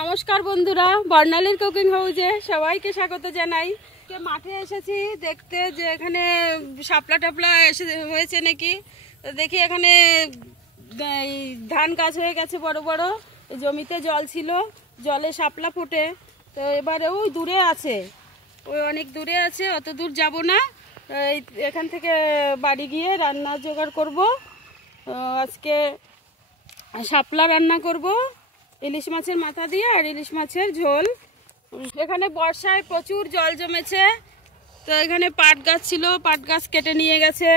নমস্কার বন্ধুরা, বর্ণালীর কুকিং হাউসে সবাইকে স্বাগত জানাই। মাঠে এসেছি দেখতে যে এখানে শাপলা টাপলা হয়েছে নাকি। তো দেখি এখানে ধান গাছ হয়ে গেছে বড় বড়, জমিতে জল ছিল, জলে শাপলা ফোটে। তো এবারে ওই দূরে আছে, ওই অনেক দূরে আছে, অত দূর যাব না। এখান থেকে বাড়ি গিয়ে রান্না জোগাড় করব। আজকে শাপলা রান্না করব ইলিশ মাছের মাথা দিয়ে আর ইলিশ মাছের ঝোল। এখানে বর্ষায় প্রচুর জল জমেছে, তো এখানে পাট গাছ ছিল, পাট গাছ কেটে নিয়ে গেছে।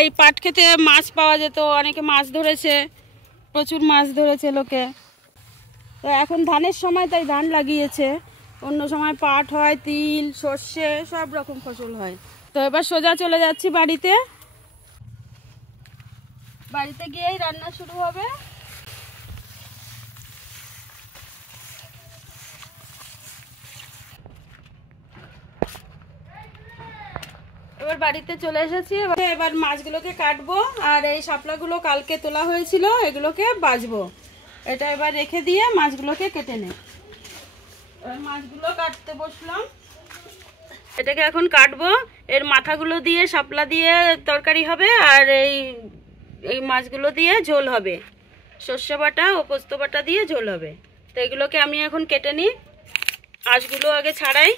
এই পাট খেতে মাছ পাওয়া যেত, অনেকে মাছ ধরেছে, প্রচুর মাছ ধরেছে লোকে। তো এখন ধানের সময়, তাই ধান লাগিয়েছে। অন্য সময় পাট হয়, তিল, সর্ষে, সব রকম ফসল হয়। তো এবার সোজা চলে যাচ্ছি বাড়িতে, বাড়িতে গিয়েই রান্না শুরু হবে। এবার বাড়িতে চলে এসেছি, এবার মাছগুলোকে কাটবো। আর এই শাপলাগুলো কালকে তোলা হয়েছিল, এগুলোকে বাছবো। এটা এবার রেখে দিয়ে মাছগুলোকে কেটে নে। এবার মাছগুলো কাটতে বসলাম, এটাকে এখন কাটবো। এর মাথাগুলো দিয়ে শাপলা দিয়ে তরকারি হবে, আর এই মাছগুলো দিয়ে ঝোল হবে। সর্ষে বাটা ও পোস্ত বাটা দিয়ে ঝোল হবে। তো এগুলোকে আমি এখন কেটে নিই। আঁশগুলো আগে ছাড়াই,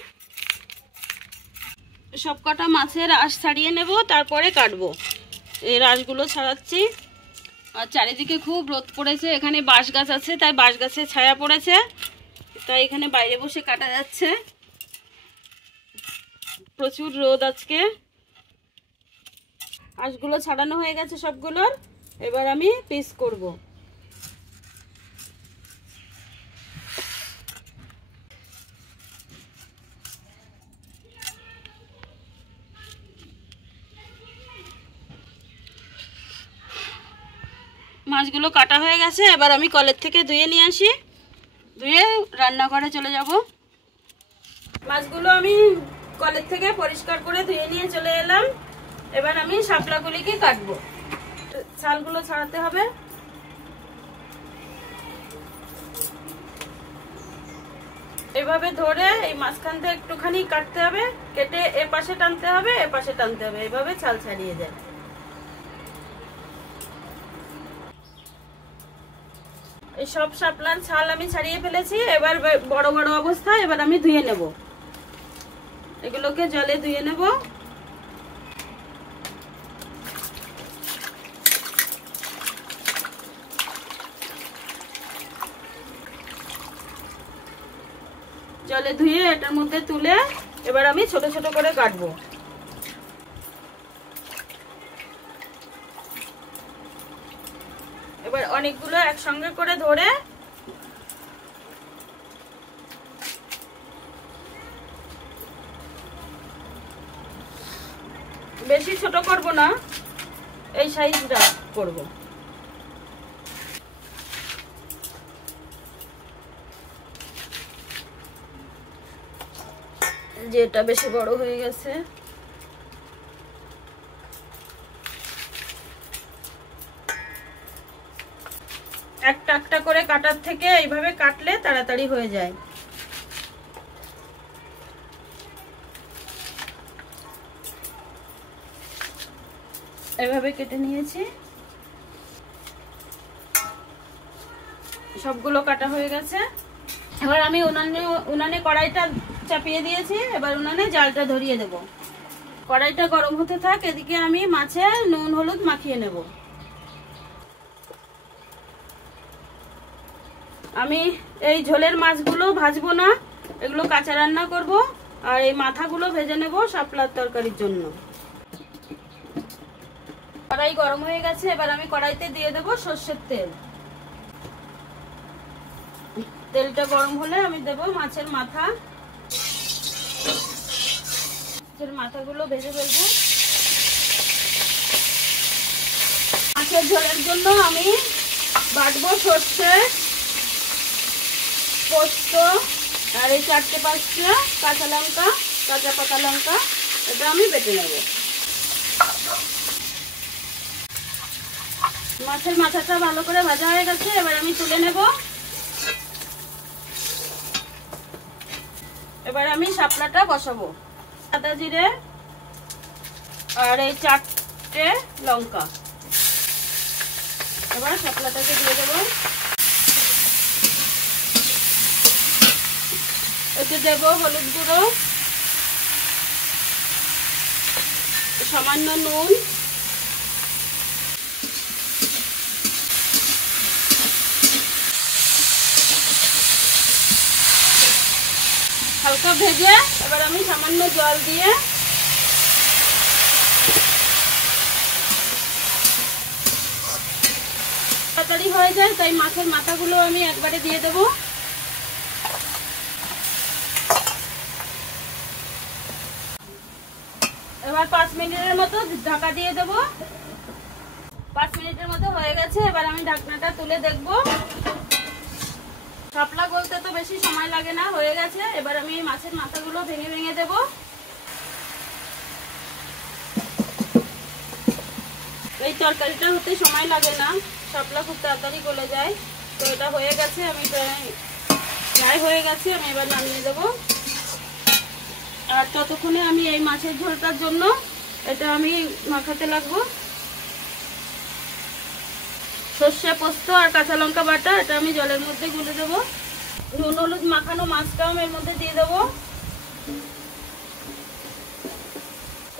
সব কটা মাছের আঁশ ছাড়িয়ে নেব, তারপরে কাটবো। এর আঁশগুলো ছাড়াচ্ছি। আর চারিদিকে খুব রোদ পড়েছে, এখানে বাঁশ গাছ আছে, তাই বাঁশ গাছের ছায়া পড়েছে, তাই এখানে বাইরে বসে কাটা যাচ্ছে। প্রচুর রোদ আজকে। আঁশগুলো ছাড়ানো হয়ে গেছে সবগুলোর, এবার আমি পিস করব। মাছগুলো কাটা হয়ে গেছে, এবার আমি কলের থেকে ধুয়ে নিয়ে আসি, ধুয়ে রান্নাঘরে চলে যাব। মাছগুলো আমি কলের থেকে পরিষ্কার করে ধুয়ে নিয়ে চলে এলাম। এবার আমি শাপলাগুলিকে কাটবো। ছালগুলো ছাড়াতে হবে। এভাবে ধরে এই মাঝখান থেকে একটুখানি কাটতে হবে, কেটে এ পাশে টানতে হবে, এ পাশে টানতে হবে, এভাবে ছাল ছাড়িয়ে যায়। এই সব শাপলার ছাল আমি ছাড়িয়ে ফেলেছি। এবার বড় বড় অবস্থা, এবার আমি ধুয়ে নেব। এগুলোকে জলে ধুয়ে নেব। জলে ধুয়ে এটার মধ্যে তুলে এবার আমি ছোট ছোট করে কাটবো। এবার অনেকগুলো একসঙ্গে করে ধরে বেশি ছোট করব না, এই সাইজটা করব। যেটা বেশি বড় হয়ে গেছে, একটা একটা করে কাটার থেকে এইভাবে কাটলে তাড়াতাড়ি হয়ে যায়। এভাবে কেটে নিয়েছি, সবগুলো কাটা হয়ে গেছে। এবার আমি উনানে কড়াইটা চাপিয়ে দিয়েছি, এবার উনানে জালটা ধরিয়ে দেব। কড়াইটা গরম হতে থাক, এদিকে আমি মাছে নুন হলুদ মাখিয়ে নেব। আমি এই ঝোলের মাছগুলো ভাজবো না, এগুলো কাঁচা রান্না করব। আর এই মাথাগুলো ভেজে নেব শাপলার তরকারির জন্য। কড়াই গরম হয়ে গেছে, এবার আমি কড়াইতে দিয়ে দেব সর্ষের তেল। তেলটা গরম হলে আমি দেব মাছের মাথা। মাছের মাথাগুলো ভেজে ফেলবো। মাছের ঝোলের জন্য আমি বাটবো সর্ষে, পোস্ত, আর এই 4-5টা কাঁচা লঙ্কা, কাঁচা পাকা লঙ্কা, এটা আমি বেটে নেব। মাছের মাথাটা ভালো করে ভাজা হয়ে গেছে, এবার আমি তুলে নেব। এবার আমি শাপলাটা বসাবো। আদা জিরে আর এই 4টে লঙ্কা, এবার শাপলাটাকে দিয়ে দেবো। এতে দেবো হলুদ গুঁড়ো, সামান্য নুন, হালকা ভেজে এবার আমি সামান্য জল দিয়ে তাড়াতাড়ি হয়ে যায়, তাই মাছের মাথাগুলো আমি একবারে দিয়ে দেবো। এবার 5 মিনিটের মতো ঢাকা দিয়ে দেবো। 5 মিনিটের মতো হয়ে গেছে, এবার আমি ঢাকনাটা তুলে দেখবো। শাপলা গলতে তো বেশি সময় লাগে না, হয়ে গেছে। এবার আমি মাছের মাথাগুলো ভেঙে ভেঙে দেবো। এই তরকারিটা হতে সময় লাগে না, শাপলা খুব তাড়াতাড়ি গলে যায়। তো এটা হয়ে গেছে, আমি প্রায় হয়ে গেছে, আমি এবার নামিয়ে দেবো। আর ততক্ষণে আমি এই মাছের ঝোলটার জন্য এটা আমি মাখাতে লাগবো। সর্ষে পোস্ত আর কাঁচা লঙ্কা বাটা এটা আমি জলের মধ্যে গুলে দেবো। নুন হলুদ মাখানো মাছটাও এর মধ্যে দিয়ে দেবো।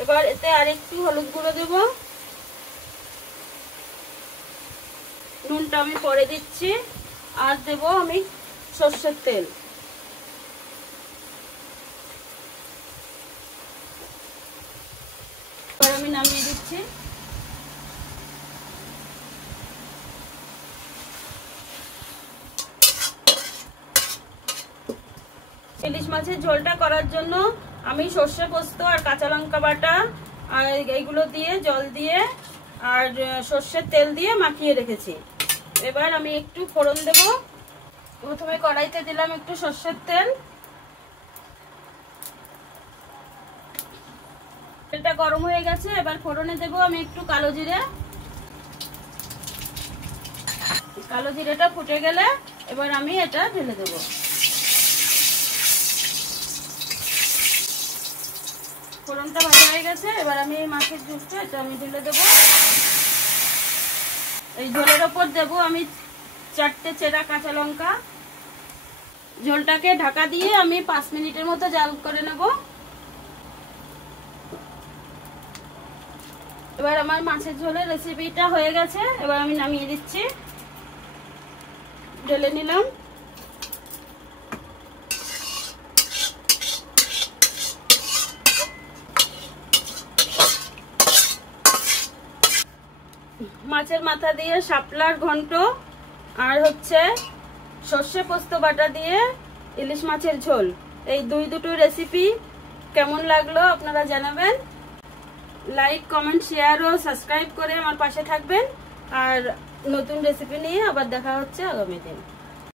এবার এতে আরেকটু হলুদ গুঁড়ো দেবো, নুনটা আমি পরে দিচ্ছি। আর দেবো আমি সর্ষের তেল। এবার আমি নামিয়ে দিচ্ছি। ইলিশ মাছের ঝোলটা করার জন্য আমি সর্ষে পোস্ত আর কাঁচা লঙ্কা বাটা আর এইগুলো দিয়ে জল দিয়ে আর সর্ষের তেল দিয়ে মাখিয়ে রেখেছি। এবার আমি একটু ফোড়ন দেব। প্রথমে কড়াইতে দিলাম একটু সর্ষের তেল, তেলটা গরম হয়ে গেছে। এবার ফোড়নে দেব আমি একটু কালো জিরে। কালো জিরেটা ফুটে গেলে এবার আমি এটা ঢেলে দেব। ফোড়নটা ভাজা হয়ে গেছে, এবার আমি এই মাছের ঝোলটা এটা আমি ঢেলে দেবো। এই ঝোলের ওপর দেবো আমি 4টে চেরা কাঁচা লঙ্কা। ঝোলটাকে ঢাকা দিয়ে আমি 5 মিনিটের মতো জাল করে নেব। এবার আমার মাছের ঝোলের রেসিপিটা হয়ে গেছে, এবার আমি নামিয়ে দিচ্ছি। ঢেলে নিলাম। মাছের মাথা দিয়ে শাপলার ঘন্ট আর হচ্ছে সর্ষে পোস্ত বাটা দিয়ে ইলিশ মাছের ঝোল, এই দুটো রেসিপি কেমন লাগলো আপনারা জানাবেন। লাইক কমেন্ট শেয়ার ও সাবস্ক্রাইব করে আমার পাশে থাকবেন। আর নতুন রেসিপি নিয়ে আবার দেখা হচ্ছে আগামী দিন।